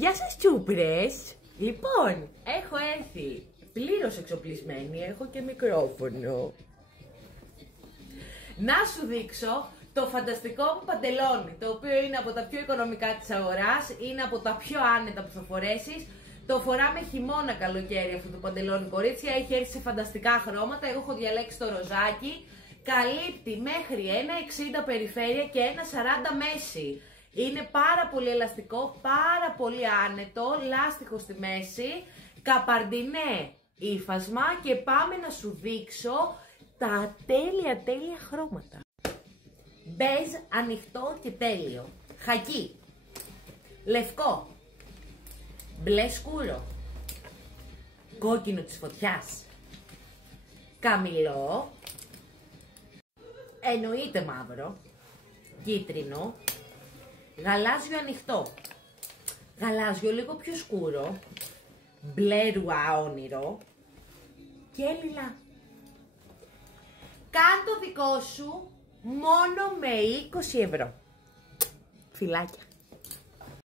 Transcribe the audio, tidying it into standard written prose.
Γεια σας τσούπρες. Λοιπόν, έχω έρθει πλήρως εξοπλισμένη, έχω και μικρόφωνο. Να σου δείξω το φανταστικό μου παντελόνι, το οποίο είναι από τα πιο οικονομικά της αγοράς, είναι από τα πιο άνετα που θα φορέσεις. Το φοράμε χειμώνα καλοκαίρι αυτό το παντελόνι, κορίτσια, έχει έρθει σε φανταστικά χρώματα, εγώ έχω διαλέξει το ροζάκι. Καλύπτει μέχρι 1,60 περιφέρεια και 1,40 μέση. Είναι πάρα πολύ ελαστικό, πάρα πολύ άνετο, λάστιχο στη μέση, καπαρντινέ ύφασμα και πάμε να σου δείξω τα τέλεια χρώματα. Μπέζ ανοιχτό και τέλειο, χακί, λευκό, μπλε σκούρο, κόκκινο της φωτιάς, καμιλό, εννοείται μαύρο, κίτρινο, γαλάζιο ανοιχτό, γαλάζιο λίγο πιο σκούρο, μπλε ρουά όνειρο και λιλά. Κάν το δικό σου μόνο με 20 ευρώ. Φιλάκια.